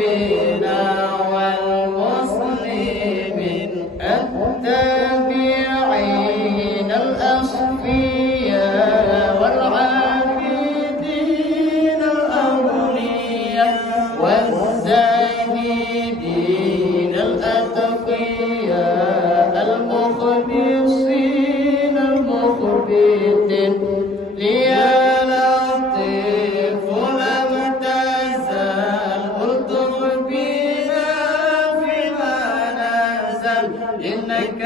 ربنا والمسلمين التابعين الأصفياء والعابدين الأولياء والزاهدين الأتقياء المخبصين المخبتين يا لطيف لم تزل ألطف بنا فيما نزل إنك